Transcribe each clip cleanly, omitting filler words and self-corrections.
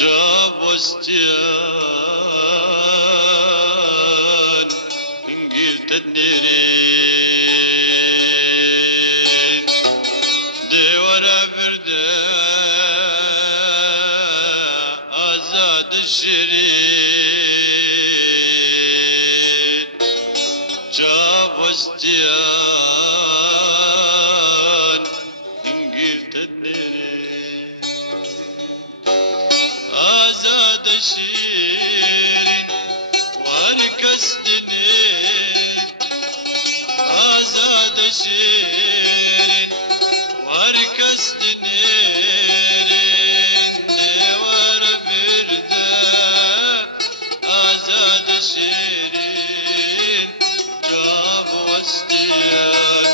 جاب وستيان انجيل تدنيرين دي ورا برده ازاد الشرين جاب وستيان انجيل تدنيرين آزاد شيرين واركستنين آزاد شيرين واركستنين نور برده آزاد شيرين جاب وستيان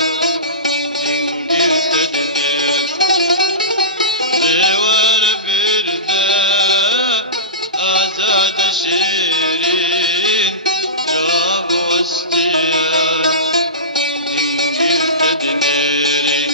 انجيل تدنير نور برده آزاد شيرين جاب وستيان انجيل تدنيرين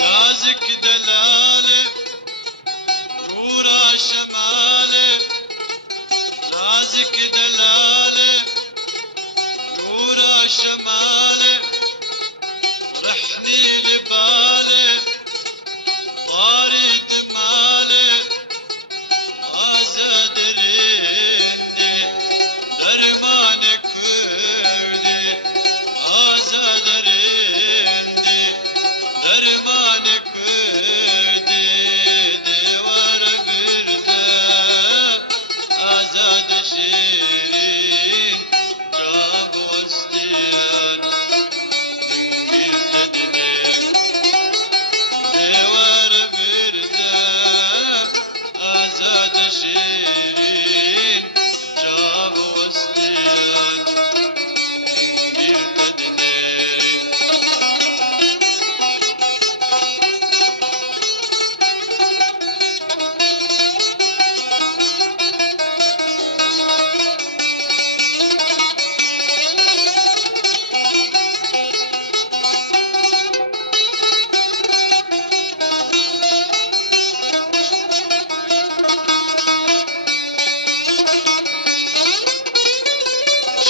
نازك دلاله نورا شماله نازك دلاله نورا شماله رحني لباله طارد ماله آزاد رندي درمان كردي آزاد رندي درمان كردي ديوار برده آزاد شيرين جاب وستيان انجيل تدنير ديوار برده آزاد شيرين جاب وستيان انجيل تدنير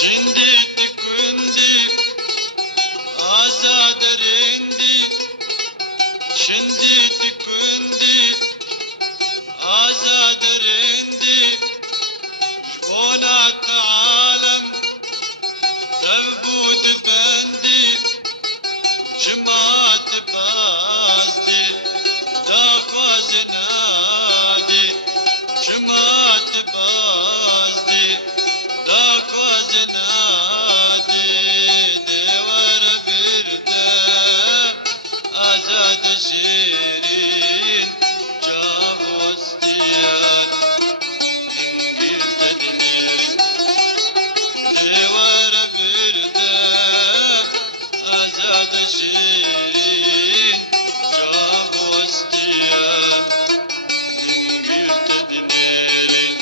شندي تكندي آزاد رندي شندي تكندي آزاد رندي شبونات عالم تبوت بندي جماعة باستي داخوا زنادي جماعة باستي داخوا زنادي ديوار برده آزاد شيرين جاب وستيان انجيل تدنير ديوار برده آزاد شيرين جاب وستيان انجيل تدنير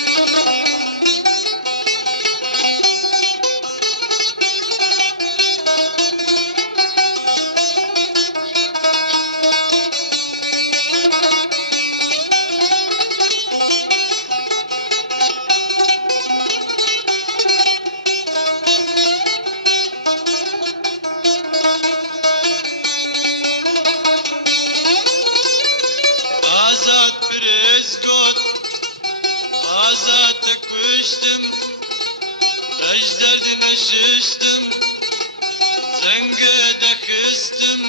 آزاد برزقوت آزاد كشتم رج درد نششتم زنقه دخستم